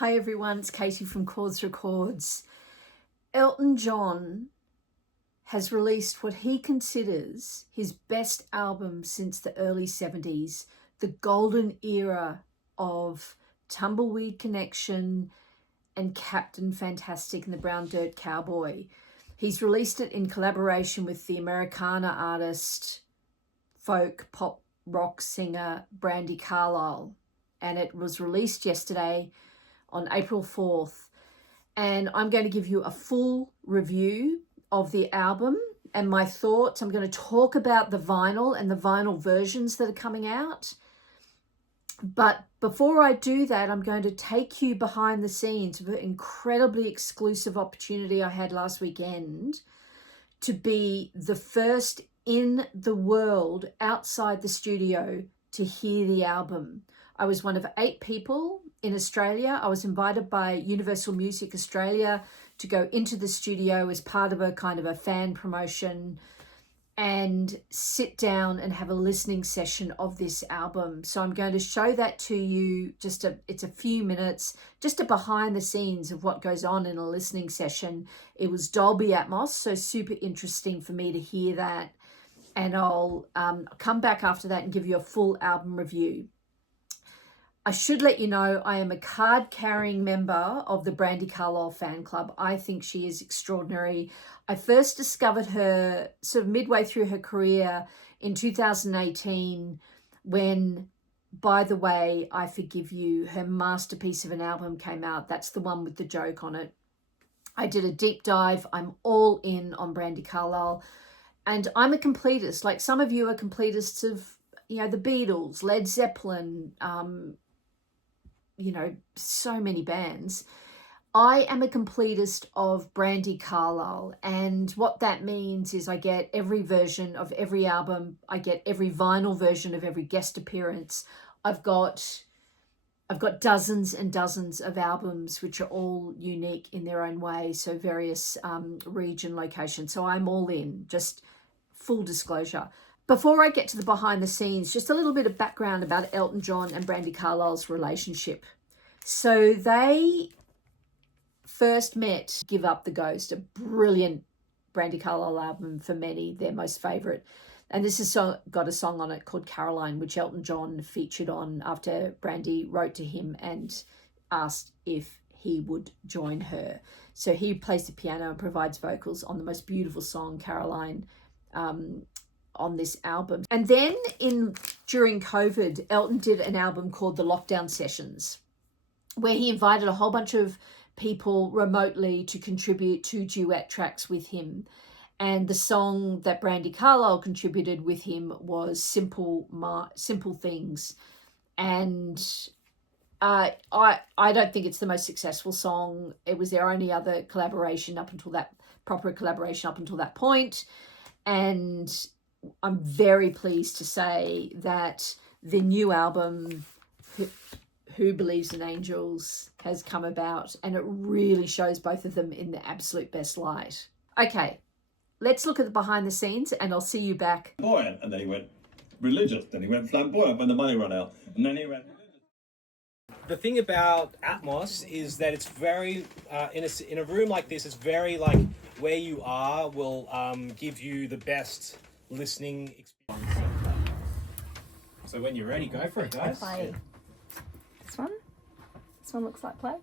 Hi everyone, it's Katie from Chords Records. Elton John has released what he considers his best album since the early 70s, the golden era of Tumbleweed Connection and Captain Fantastic and the Brown Dirt Cowboy. He's released it in collaboration with the Americana artist, folk, pop, rock singer Brandi Carlile, and it was released yesterday on April 4th. And I'm going to give you a full review of the album and my thoughts. I'm going to talk about the vinyl and the vinyl versions that are coming out. But before I do that, I'm going to take you behind the scenes of an incredibly exclusive opportunity I had last weekend to be the first in the world outside the studio to hear the album. I was one of 8 people in Australia. I was invited by Universal Music Australia to go into the studio as part of a kind of a fan promotion and sit down and have a listening session of this album. So I'm going to show that to you. It's a few minutes, just a behind the scenes of what goes on in a listening session. It was Dolby Atmos, so super interesting for me to hear that. And I'll come back after that and give you a full album review. I should let you know I am a card-carrying member of the Brandi Carlile fan club. I think she is extraordinary. I first discovered her sort of midway through her career in 2018 when, by the way, I Forgive You, her masterpiece of an album came out. That's the one with the joke on it. I did a deep dive. I'm all in on Brandi Carlile. And I'm a completist. Like some of you are completists of, the Beatles, Led Zeppelin, so many bands. I am a completist of Brandi Carlile, and what that means is I get every version of every album. I get every vinyl version of every guest appearance. I've got dozens and dozens of albums which are all unique in their own way, so various region locations. So I'm all in, just full disclosure. Before I get to the behind the scenes, just a little bit of background about Elton John and Brandi Carlile's relationship. So they first met Give Up the Ghost, a brilliant Brandi Carlile album for many, their most favourite. And this has got a song on it called Caroline, which Elton John featured on after Brandi wrote to him and asked if he would join her. So he plays the piano and provides vocals on the most beautiful song, Caroline, on this album. And then during COVID, Elton did an album called The Lockdown Sessions, where he invited a whole bunch of people remotely to contribute 2 duet tracks with him. And the song that Brandi Carlile contributed with him was Simple Things. And I don't think it's the most successful song. It was their only other collaboration proper collaboration up until that point. And I'm very pleased to say that the new album, Who Believes in Angels, has come about, and it really shows both of them in the absolute best light. Okay, let's look at the behind the scenes, and I'll see you back. Flamboyant, and then he went religious, then he went flamboyant when the money ran out, and then he went religious. The thing about Atmos is that it's very, in a room like this, it's very like where you are will give you the best listening experience. So when you're ready, go for it, guys. Play. This one looks like play.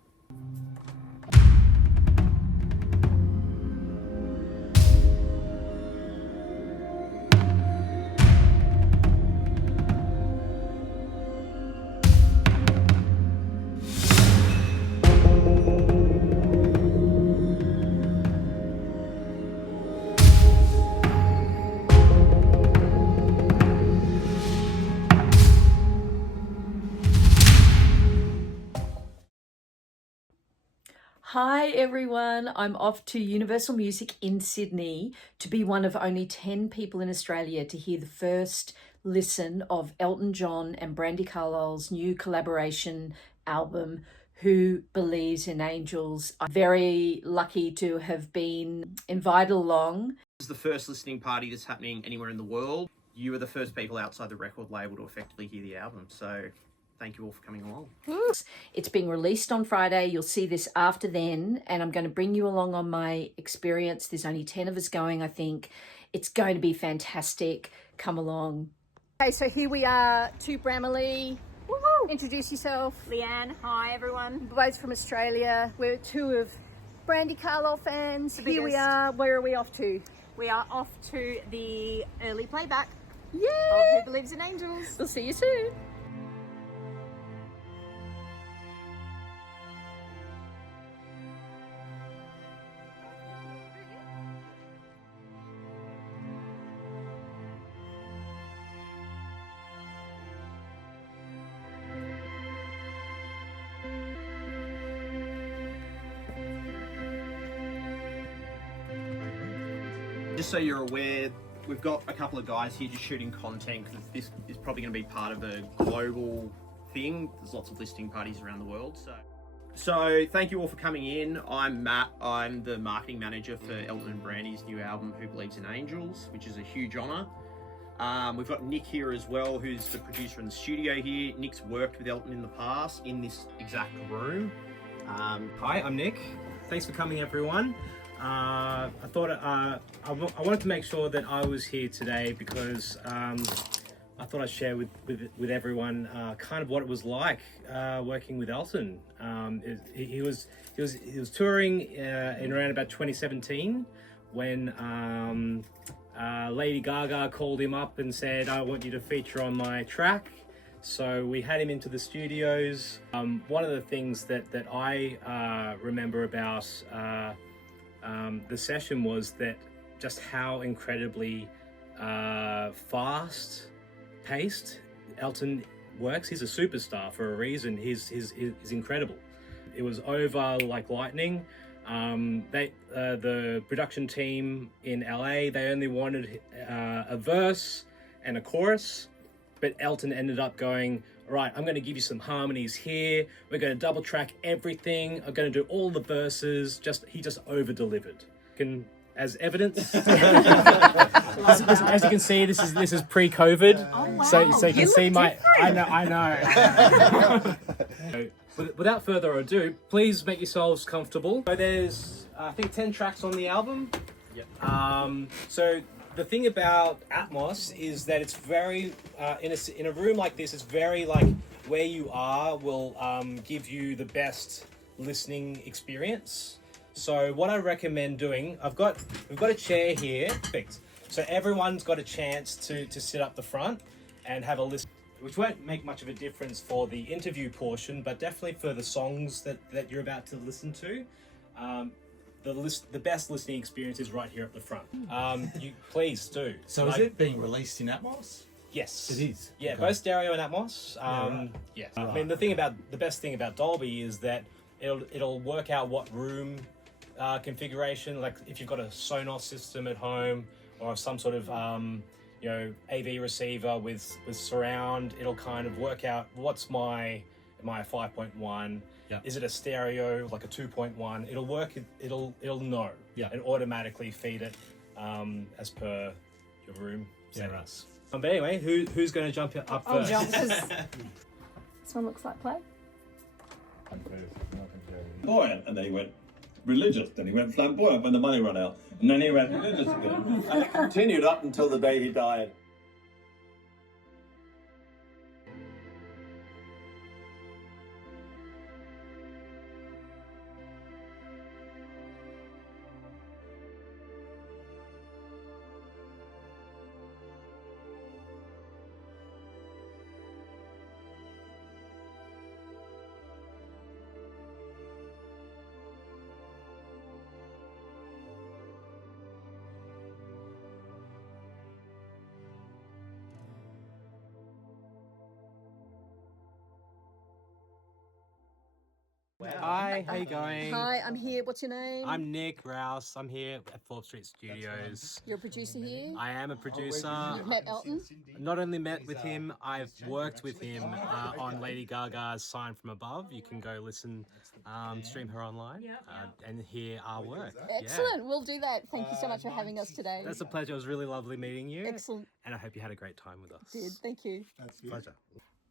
Hi everyone, I'm off to Universal Music in Sydney to be one of only 10 people in Australia to hear the first listen of Elton John and Brandi Carlile's new collaboration album, Who Believes in Angels. I'm very lucky to have been invited along. This is the first listening party that's happening anywhere in the world. You were the first people outside the record label to effectively hear the album, so thank you all for coming along. It's being released on Friday. You'll see this after then, and I'm going to bring you along on my experience. There's only 10 of us going, I think. It's going to be fantastic. Come along. Okay, so here we are to Bramley. Woohoo! Introduce yourself. Leanne, hi everyone. Both from Australia. We're two of Brandi Carlile fans. Here we biggest. are. Where are we off to? We are off to the early playback Yay! of Who Believes in Angels. We'll see you soon. Just so you're aware, we've got a couple of guys here just shooting content because this is probably going to be part of a global thing. There's lots of listening parties around the world. So thank you all for coming in. I'm Matt. I'm the marketing manager for Elton and Brandi's new album, Who Believes in Angels, which is a huge honour. We've got Nick here as well, who's the producer in the studio here. Nick's worked with Elton in the past in this exact room. Hi, I'm Nick. Thanks for coming, everyone. I wanted to make sure that I was here today because I thought I'd share with everyone kind of what it was like working with Elton. He was touring in around about 2017 when Lady Gaga called him up and said, "I want you to feature on my track." So we had him into the studios. One of the things that I remember about the session was that just how incredibly fast paced Elton works. He's a superstar for a reason. He's incredible. It was over like lightning. The production team in LA, they only wanted a verse and a chorus, but Elton ended up going, "Right, I'm going to give you some harmonies here. We're going to double track everything. I'm going to do all the verses." He just over delivered. As evidence, as you can see, this is pre-COVID. Oh, wow. So you can see my. different. I know. Without further ado, please make yourselves comfortable. So there's, I think, 10 tracks on the album. Yep. So the thing about Atmos is that it's very, in a room like this, it's very like where you are will give you the best listening experience. So what I recommend doing, we've got a chair here. Perfect. So everyone's got a chance to sit up the front and have a listen, which won't make much of a difference for the interview portion, but definitely for the songs that you're about to listen to. The best listening experience is right here at the front. You please do. So is it being released in Atmos? Yes. It is? Yeah, Okay. both stereo and Atmos. right. Yes. Right. I mean, the best thing about Dolby is that it'll work out what room configuration, like if you've got a Sonos system at home or some sort of AV receiver with surround, it'll kind of work out what's my 5.1. Yeah. Is it a stereo like a 2.1? It'll work. It'll know. Yeah. And automatically feed it as per your room Yeah, settings. But anyway, who's going to jump up I'll first? jump because this one looks like play. Flamboyant, and then he went religious, then he went flamboyant when the money ran out, and then he went religious again. And it continued up until the day he died. Hi, how you going? Hi, I'm here. What's your name? I'm Nick Rouse. I'm here at Thorpe Street Studios. You're a producer here. I am a producer. You've met Elton. Not only met with him, I've worked with him on Lady Gaga's Sign from Above. You can go listen, stream her online, and hear our work. Excellent. We'll do that. Thank you so much for having us today. That's a pleasure. It was really lovely meeting you. Excellent. And I hope you had a great time with us. Did. Thank you. Pleasure.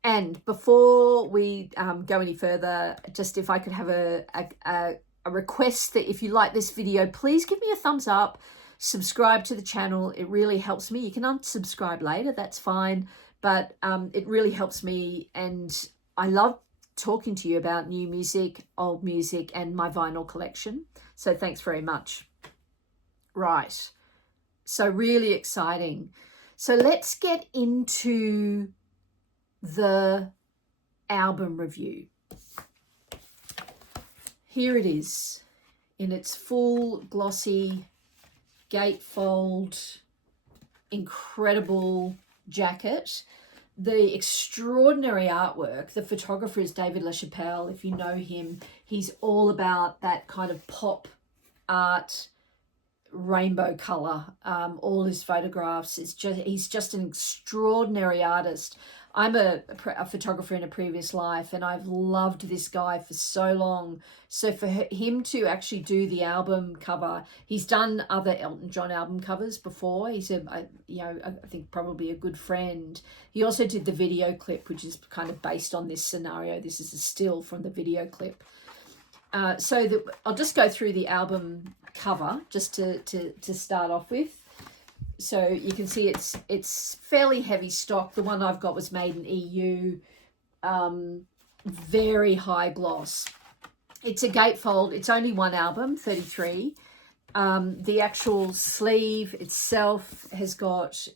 And before we go any further, just if I could have a request that if you like this video, please give me a thumbs up, subscribe to the channel. It really helps me. You can unsubscribe later, that's fine, but it really helps me, and I love talking to you about new music, old music, and my vinyl collection. So thanks very much. Right, so really exciting. So let's get into the album review. Here it is in its full glossy gatefold, incredible jacket. The extraordinary artwork. The photographer is David LaChapelle. If you know him, he's all about that kind of pop art, rainbow color. All his photographs, he's just an extraordinary artist. I'm a photographer in a previous life, and I've loved this guy for so long. So for him to actually do the album cover, he's done other Elton John album covers before. He's I think probably a good friend. He also did the video clip, which is kind of based on this scenario. This is a still from the video clip. I'll just go through the album cover just to start off with. So you can see it's fairly heavy stock. The one I've got was made in EU, very high gloss. It's a gatefold. It's only one album, 33. The actual sleeve itself has got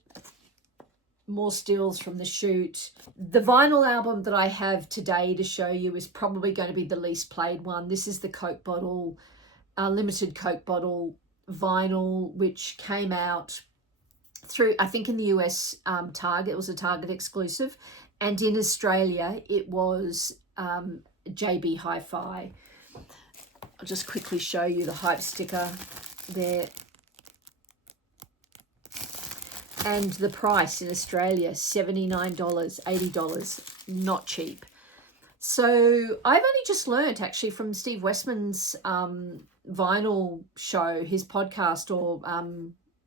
more stills from the shoot. The vinyl album that I have today to show you is probably going to be the least played one. This is the Coke bottle, limited Coke bottle vinyl, which came out through, I think in the US, Target. It was a Target exclusive, and in Australia it was JB Hi-Fi. I'll just quickly show you the hype sticker there, and the price in Australia, $79, $80, not cheap. So I've only just learnt actually from Steve Westman's vinyl show, his podcast, or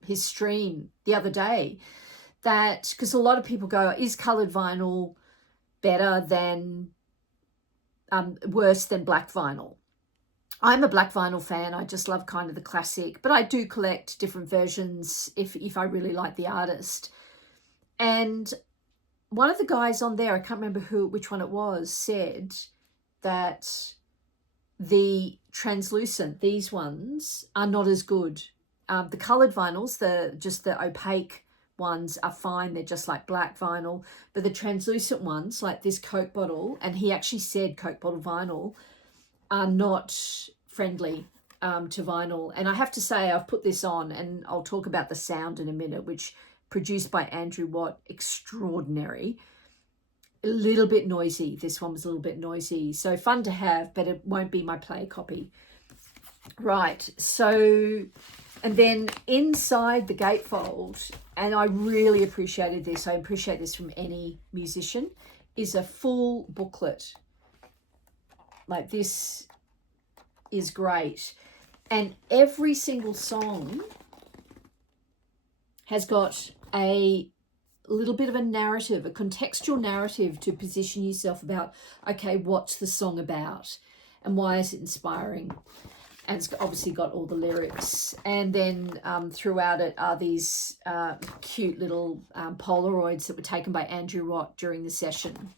his stream the other day, that because a lot of people go, is coloured vinyl better than worse than black vinyl? I'm a black vinyl fan. I just love kind of the classic, but I do collect different versions if I really like the artist. And one of the guys on there, I can't remember which one it was, said that the translucent, these ones, are not as good. The coloured vinyls, the opaque ones, are fine. They're just like black vinyl. But the translucent ones, like this Coke bottle, and he actually said Coke bottle vinyl, are not friendly to vinyl. And I have to say, I've put this on, and I'll talk about the sound in a minute, which produced by Andrew Watt, extraordinary. A little bit noisy. This one was a little bit noisy. So fun to have, but it won't be my play copy. Right, so... And then inside the gatefold, and I really appreciated this, I appreciate this from any musician, is a full booklet. Like, this is great. And every single song has got a little bit of a narrative, a contextual narrative to position yourself about, okay, what's the song about? And why is it inspiring? And it's obviously got all the lyrics. And then throughout it are these cute little Polaroids that were taken by Andrew Watt during the session.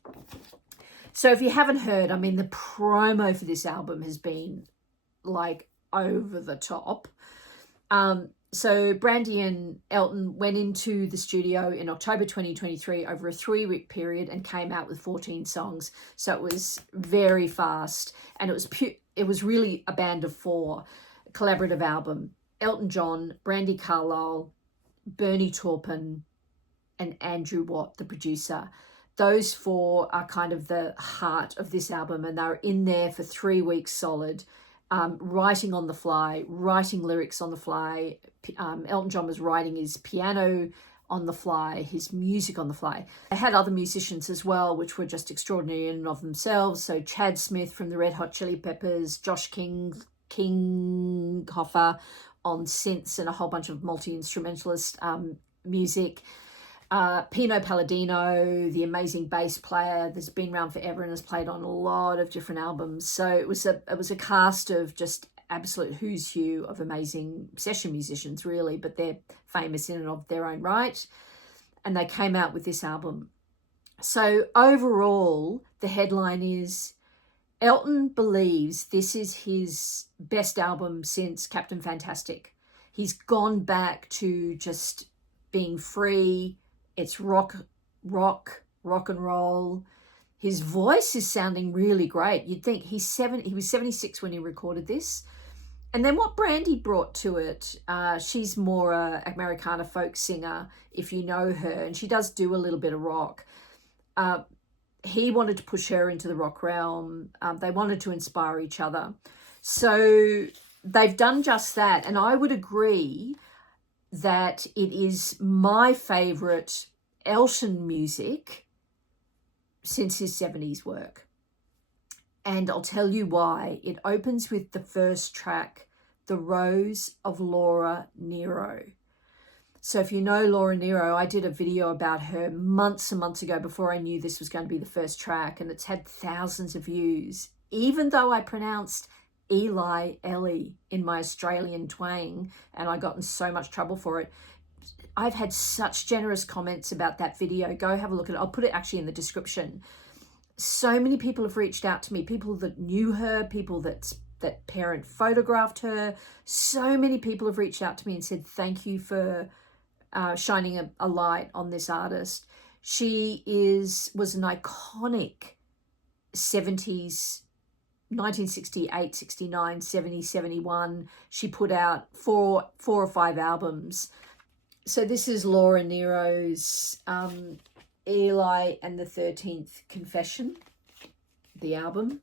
So if you haven't heard, I mean, the promo for this album has been like over the top. So Brandi and Elton went into the studio in October 2023 over a 3-week period and came out with 14 songs. So it was very fast, and it was really a band of 4, collaborative album. Elton John, Brandi Carlile, Bernie Taupin, and Andrew Watt, the producer. Those 4 are kind of the heart of this album, and they're in there for 3 weeks solid, writing on the fly, writing lyrics on the fly. Elton John was writing his piano on the fly, his music on the fly. They had other musicians as well, which were just extraordinary in and of themselves. So Chad Smith from the Red Hot Chili Peppers, Josh Kinghofer on synths and a whole bunch of multi-instrumentalist music. Pino Palladino, the amazing bass player that's been around forever and has played on a lot of different albums. So it was a cast of just absolute who's who of amazing session musicians, really, but they're famous in and of their own right. And they came out with this album. So overall, the headline is Elton believes this is his best album since Captain Fantastic. He's gone back to just being free. It's rock and roll. His voice is sounding really great. You'd think he was 76 when he recorded this. And then what Brandi brought to it, she's more a Americana folk singer, if you know her, and she does do a little bit of rock. He wanted to push her into the rock realm. They wanted to inspire each other. So they've done just that. And I would agree that it is my favourite Elton music since his 70s work. And I'll tell you why. It opens with the first track, The Rose of Laura Nyro. So if you know Laura Nyro, I did a video about her months and months ago before I knew this was going to be the first track, and it's had thousands of views, even though I pronounced Ellie in my Australian twang, and I got in so much trouble for it. I've had such generous comments about that video. Go have a look at it. I'll put it actually in the description. So many people have reached out to me, people that knew her, people that parent photographed her. So many people have reached out to me and said, thank you for shining a light on this artist. She was an iconic 70s, 1968, 69, 70, 71. She put out four or five albums. So this is Laura Nyro's Eli and the 13th Confession, the album.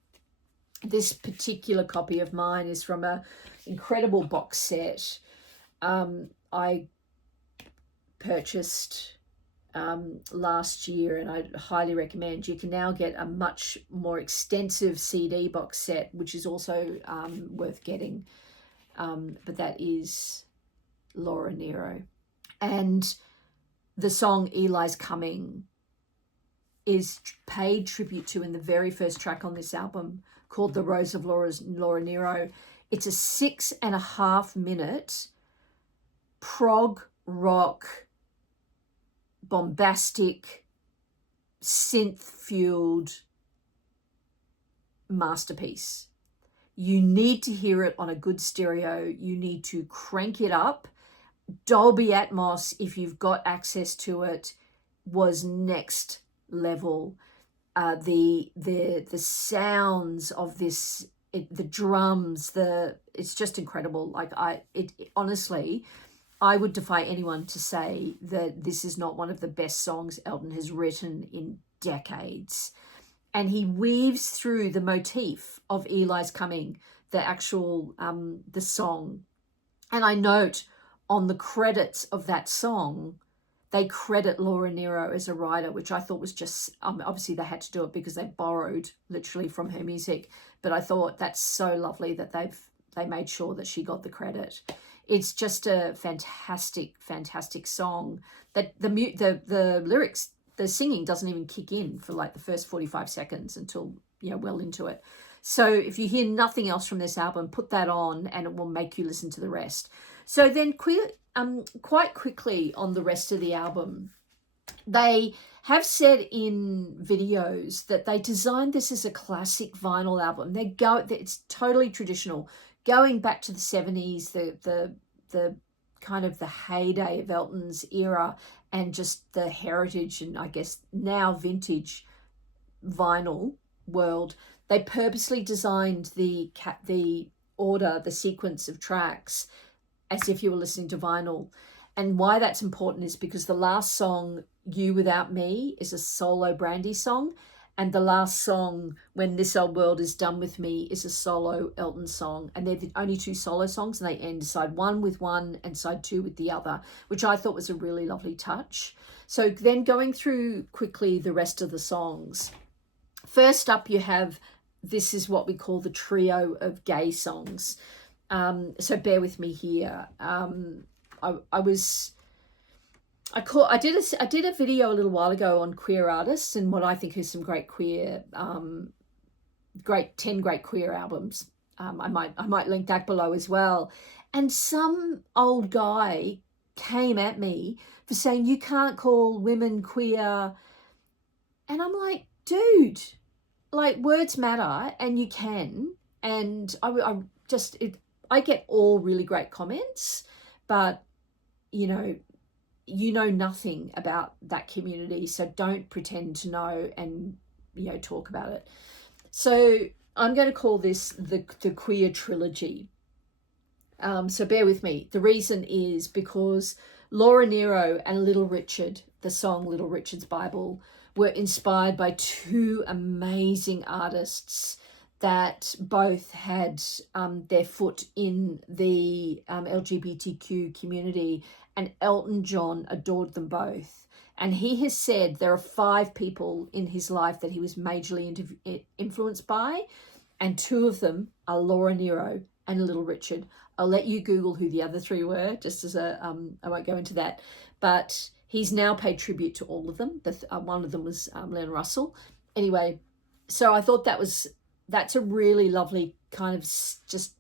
This particular copy of mine is from an incredible box set I purchased last year, and I highly recommend. You can now get a much more extensive CD box set, which is also worth getting. But that is Laura Nyro. And the song Eli's Coming is paid tribute to in the very first track on this album, called The Rose of Laura Nyro. It's a 6.5 minute prog rock, bombastic, synth-fueled masterpiece. You need to hear it on a good stereo. You need to crank it up. Dolby Atmos, if you've got access to it, was next level. The sounds of this, the drums, it's just incredible. Like honestly, I would defy anyone to say that this is not one of the best songs Elton has written in decades. And he weaves through the motif of Eli's Coming, the actual, the song. And I note on the credits of that song, they credit Laura Nyro as a writer, which I thought was just, obviously they had to do it because they borrowed literally from her music. But I thought that's so lovely that they made sure that she got the credit. It's just a fantastic, fantastic song that the lyrics, the singing doesn't even kick in for like the first 45 seconds until, well into it. So if you hear nothing else from this album, put that on and it will make you listen to the rest. So then quite quickly on the rest of the album, they have said in videos that they designed this as a classic vinyl album. It's totally traditional, going back to the 70s, the kind of the heyday of Elton's era, and just the heritage and I guess now vintage vinyl world. They purposely designed the order, the sequence of tracks, as if you were listening to vinyl. And why that's important is because the last song, You Without Me, is a solo Brandi song. And the last song, When This Old World Is Done With Me, is a solo Elton song. And they're the only two solo songs, and they end side one with one and side two with the other, which I thought was a really lovely touch. So then going through quickly the rest of the songs. First up, you have, this is what we call the trio of gay songs. So bear with me here. I was I did a video a little while ago on queer artists and what I think is some great queer 10 great queer albums. I might link that below as well. And some old guy came at me for saying you can't call women queer, and I'm like, dude, like, words matter, and you can. And I get all really great comments, but you know nothing about that community, so don't pretend to know and talk about it. So I'm going to call this the queer trilogy. So bear with me. The reason is because Laura Nero and Little Richard, the song Little Richard's Bible, were inspired by two amazing artists that both had their foot in the LGBTQ community, and Elton John adored them both. And he has said there are 5 people in his life that he was majorly influenced by, and 2 of them are Laura Nero and Little Richard. I'll let you Google who the other 3 were, just as I won't go into that. But he's now paid tribute to all of them. One of them was Leon Russell. Anyway, so I thought that's a really lovely kind of just,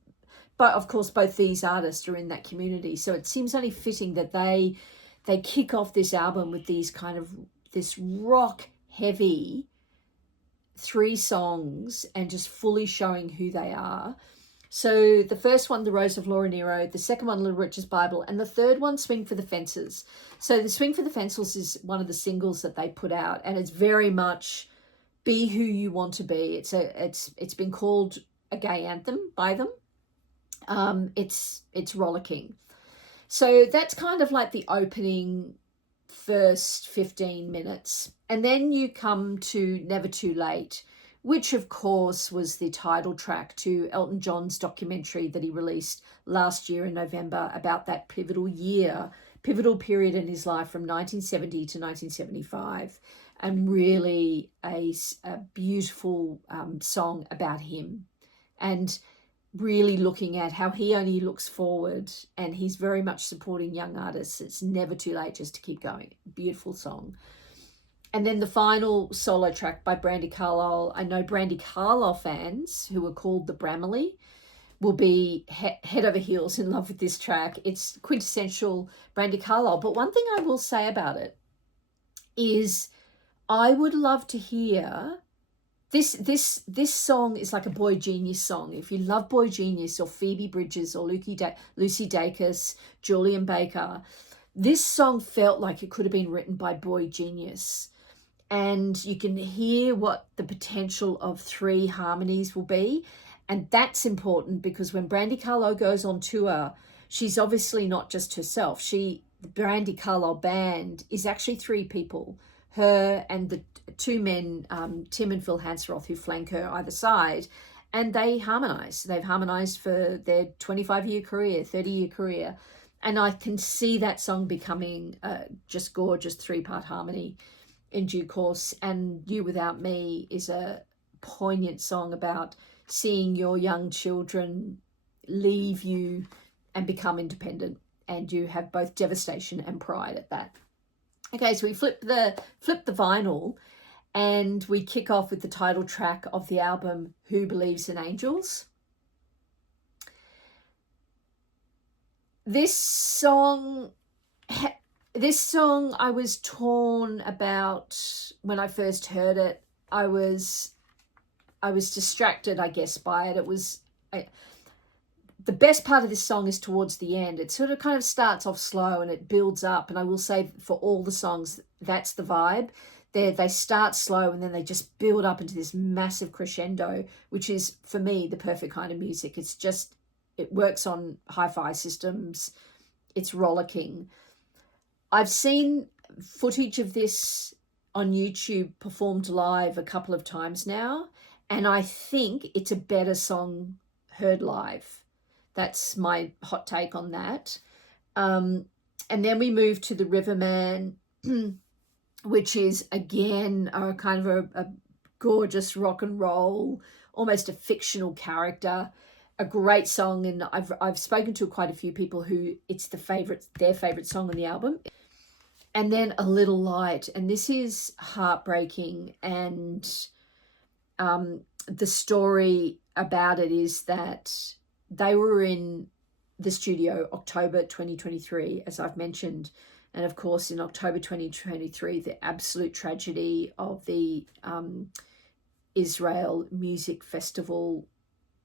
but of course both these artists are in that community. So it seems only fitting that they kick off this album with this rock heavy 3 songs and just fully showing who they are. So the first one, The Rose of Laura Nero, the second one, Little Richard's Bible, and the third one, Swing for the Fences. So the Swing for the Fences is one of the singles that they put out, and it's very much be who you want to be. It's been called a gay anthem by them. It's rollicking. So that's kind of like the opening first 15 minutes. And then you come to Never Too Late, which of course was the title track to Elton John's documentary that he released last year in November about that pivotal period in his life from 1970 to 1975, and really a beautiful song about him, and really looking at how he only looks forward, and he's very much supporting young artists. It's never too late just to keep going. Beautiful song. And then the final solo track by Brandi Carlile. I know Brandi Carlile fans who are called the Bramley will be head over heels in love with this track. It's quintessential Brandi Carlile. But one thing I will say about it is I would love to hear this song is like a Boy Genius song. If you love Boy Genius or Phoebe Bridgers or Lucy Dacus, Julian Baker, this song felt like it could have been written by Boy Genius. And you can hear what the potential of 3 harmonies will be. And that's important because when Brandi Carlile goes on tour, she's obviously not just herself. The Brandi Carlile band is actually 3 people. Her and the 2 men, Tim and Phil Hansroth, who flank her either side. And they harmonise. They've harmonised for their 25-year career, 30-year career. And I can see that song becoming just gorgeous 3-part harmony in due course. And You Without Me is a poignant song about seeing your young children leave you and become independent, and you have both devastation and pride at that. Okay, so we flip the vinyl and we kick off with the title track of the album, Who Believes in Angels. This song I was torn about when I first heard it. I was distracted, I guess, by it. The best part of this song is towards the end. It sort of kind of starts off slow and it builds up. And I will say for all the songs, that's the vibe. They start slow and then they just build up into this massive crescendo, which is, for me, the perfect kind of music. It works on hi-fi systems. It's rollicking. I've seen footage of this on YouTube performed live a couple of times now, and I think it's a better song heard live. That's my hot take on that. And then we move to The Riverman, which is, again, a kind of a gorgeous rock and roll, almost a fictional character. A great song, and I've spoken to quite a few people who it's their favorite song on the album. And then A Little Light, and this is heartbreaking. And the story about it is that they were in the studio October 2023, as I've mentioned. And of course, in October 2023, the absolute tragedy of the Israel Music Festival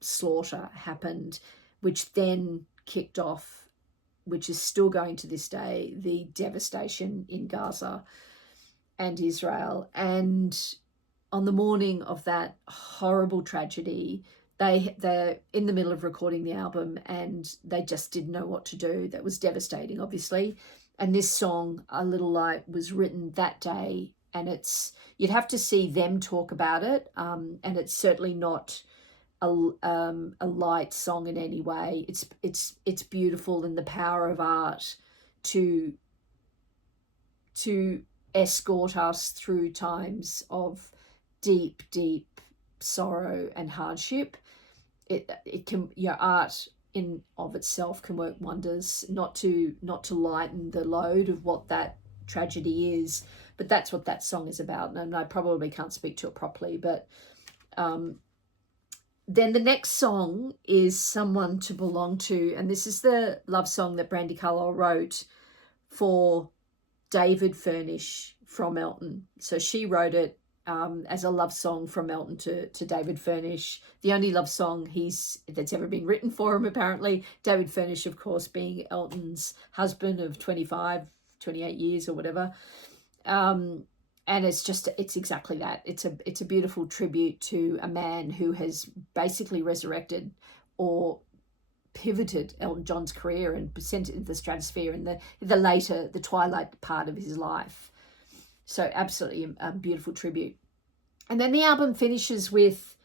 slaughter happened, which then kicked off, which is still going to this day, the devastation in Gaza and Israel. And on the morning of that horrible tragedy, they're in the middle of recording the album and they just didn't know what to do. That was devastating, obviously. And this song, A Little Light, was written that day. And you'd have to see them talk about it. And it's certainly not a light song in any way. It's beautiful, and the power of art to escort us through times of deep sorrow and hardship. It can, art in of itself can work wonders, not to lighten the load of what that tragedy is, but that's what that song is about. And I probably can't speak to it properly, but then the next song is Someone to Belong To, and this is the love song that Brandi Carlile wrote for David Furnish from Elton. So she wrote it as a love song from Elton to David Furnish, the only love song that's ever been written for him, apparently. David Furnish, of course, being Elton's husband of 28 years or whatever. And it's exactly that. It's a beautiful tribute to a man who has basically resurrected or pivoted Elton John's career and sent it into the stratosphere in the twilight part of his life. So absolutely a beautiful tribute. And then the album finishes with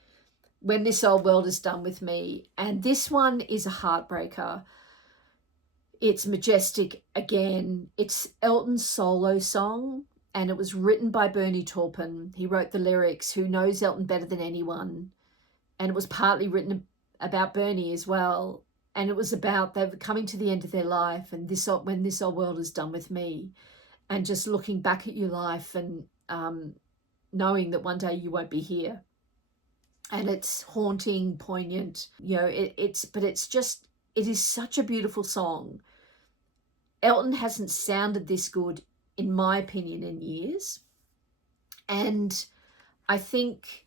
When This Old World Is Done With Me. And this one is a heartbreaker. It's majestic again. It's Elton's solo song, and it was written by Bernie Taupin. He wrote the lyrics, who knows Elton better than anyone. And it was partly written about Bernie as well. And it was about they were coming to the end of their life, and when this old world is done with me, and just looking back at your life and knowing that one day you won't be here. And it's haunting, poignant, it is such a beautiful song. Elton hasn't sounded this good, in my opinion, in years. And I think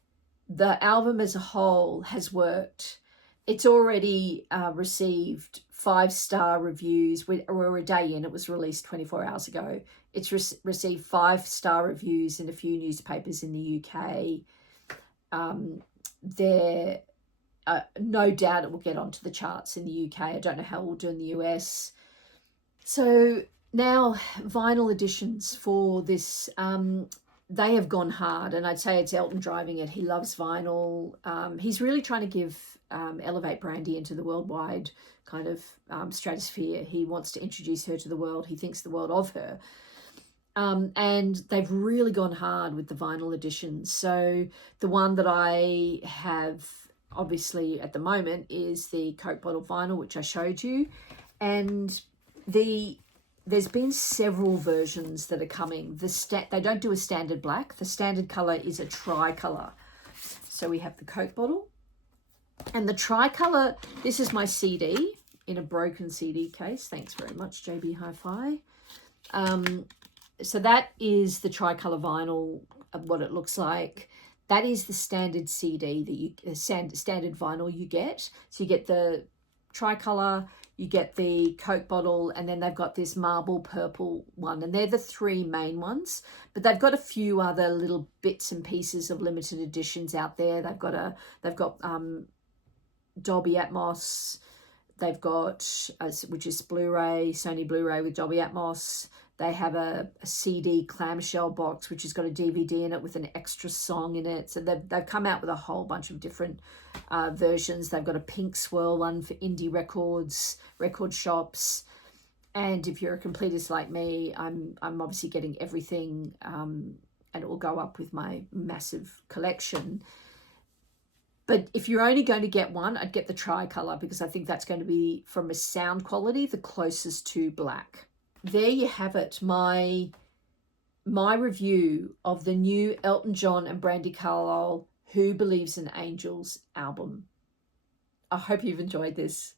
the album as a whole has worked. It's already received 5-star reviews. We're a day in. It was released 24 hours ago. It's received 5-star reviews in a few newspapers in the UK. No doubt it will get onto the charts in the UK. I don't know how it will do in the US. So now vinyl editions for this, they have gone hard, and I'd say it's Elton driving it. He loves vinyl. He's really trying to give elevate Brandi into the worldwide kind of stratosphere. He wants to introduce her to the world. He thinks the world of her. And they've really gone hard with the vinyl editions. So the one that I have obviously at the moment is the Coke bottle vinyl, which I showed you. And there's been several versions that are coming. They don't do a standard black. The standard colour is a tricolour. So we have the Coke bottle. And the tricolour, this is my CD in a broken CD case. Thanks very much, JB Hi-Fi. So that is the tricolour vinyl of what it looks like. That is the standard CD standard vinyl you get. So you get the tricolour, you get the Coke bottle, and then they've got this marble purple one, and they're the 3 main ones. But they've got a few other little bits and pieces of limited editions out there. They've got Dolby Atmos. They've got which is Blu-ray, Sony Blu-ray with Dolby Atmos. They have a CD clamshell box, which has got a DVD in it with an extra song in it. So they've come out with a whole bunch of different versions. They've got a pink swirl one for indie record shops. And if you're a completist like me, I'm obviously getting everything, and it will go up with my massive collection. But if you're only going to get one, I'd get the tricolour, because I think that's going to be, from a sound quality, the closest to black. There you have it, my my review of the new Elton John and Brandi Carlile Who Believes in Angels album. I hope you've enjoyed this.